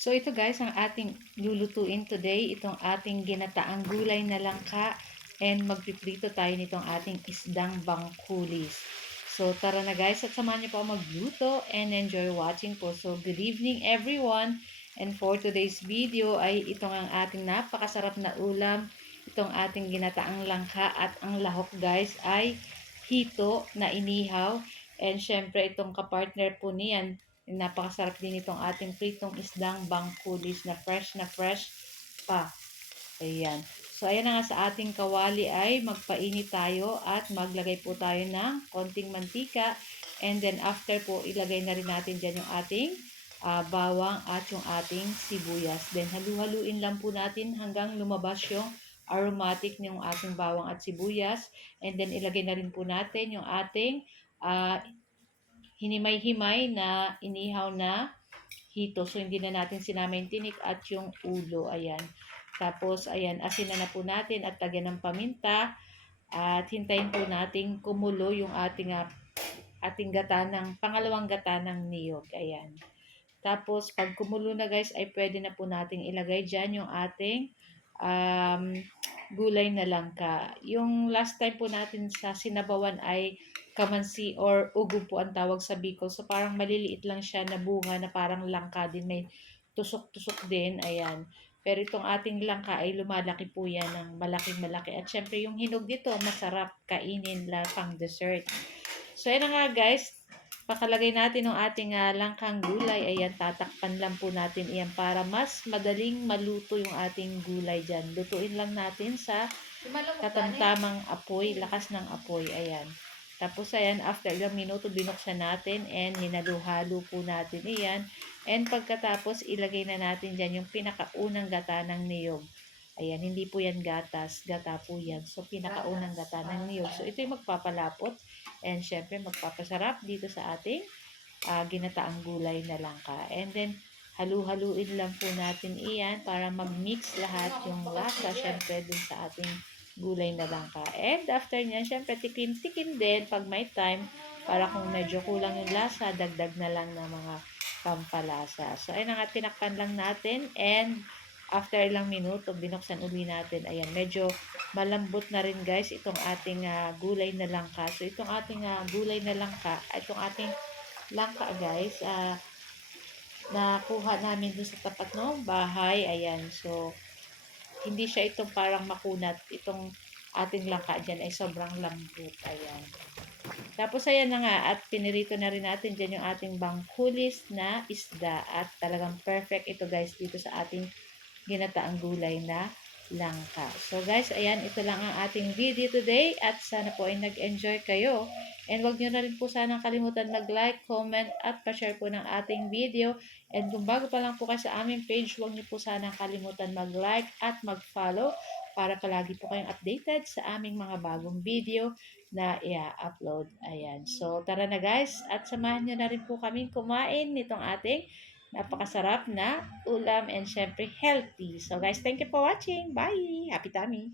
So ito guys, ang ating lulutuin today, itong ating ginataang gulay na langka, and magpiprito tayo nitong ating isdang bangkulis. So tara na guys, at samahan niyo po ako magluto and enjoy watching po. So good evening everyone, and for today's video ay itong ang ating napakasarap na ulam, itong ating ginataang langka, at ang lahok guys ay hito na inihaw, and syempre itong kapartner po niyan, napakasarap din itong ating pritong isdang bangkulis na fresh pa. Ayan. So, ayan na nga, sa ating kawali ay magpainit tayo at maglagay po tayo ng konting mantika. And then, after po, ilagay na rin natin dyan yung ating bawang at yung ating sibuyas. Then, halu-haluin lang po natin hanggang lumabas yung aromatic ng ating bawang at sibuyas. And then, ilagay na rin po natin yung ating hinimay-himay na inihaw na hito. So, hindi na natin sinama yung tinik at yung ulo. Ayan. Tapos, ayan, asin na po natin at lagyan ng paminta. At hintayin po natin kumulo yung ating gata ng, pangalawang gata ng niyog. Ayan. Tapos, pag kumulo na guys, ay pwede na po nating ilagay dyan yung ating gulay na langka. Yung last time po natin sa sinabawan ay kamansi or ugo po ang tawag sa Bicol. So, parang maliliit lang siya na bunga na parang langka din. May tusok-tusok din. Ayan. Pero itong ating langka ay lumalaki po yan ng malaking-malaki. At syempre, yung hinog dito, masarap kainin lang pang dessert. So, ayan na nga guys. Pakalagay natin ng ating langkang gulay. Ayan, tatakpan lang po natin iyan para mas madaling maluto yung ating gulay dyan. Lutuin lang natin sa katamtamang apoy, lakas ng apoy. Ayan. Tapos ayan, after ilang minuto, binuksan natin and hinaluhalo po natin iyan. And pagkatapos, ilagay na natin dyan yung pinakaunang gata ng niyog. Ayan, hindi po yan gatas, gata po yan. So, pinakaunang gata ng niyog. So, ito yung magpapalapot and syempre magpapasarap dito sa ating ginataang gulay na langka. And then, halu-haluin lang po natin iyan para mag-mix lahat yung lasa syempre dun sa ating gulay na langka. And after nyan, syempre tikim-tikim din pag may time para kung medyo kulang yung lasa, dagdag na lang ng mga pampalasa. So, ayun nga, tinakpan lang natin and after ilang minuto, binuksan uli natin. Ayan, medyo malambot na rin guys itong ating gulay na langka. So, itong ating gulay na langka, itong ating langka guys, nakuha namin dun sa tapat ng bahay. Ayan, so, hindi siya itong parang makunat. Itong ating langka dyan ay sobrang lambot. Ayan. Tapos ayan na nga, at pinirito na rin natin dyan yung ating bangkulis na isda. At talagang perfect ito guys dito sa ating ginataang gulay na langka. So guys, ayan, ito lang ang ating video today at sana po ay nag-enjoy kayo. And wag nyo na rin po sanang kalimutan mag-like, comment at pa-share po ng ating video. And kung bago pa lang po kayo sa aming page, wag nyo po sanang kalimutan mag-like at mag-follow para palagi po kayong updated sa aming mga bagong video na i-upload. Ayan. So tara na guys, at samahan nyo na rin po kami kumain nitong ating napakasarap na ulam and syempre healthy. So guys, thank you for watching. Bye! Happy tummy!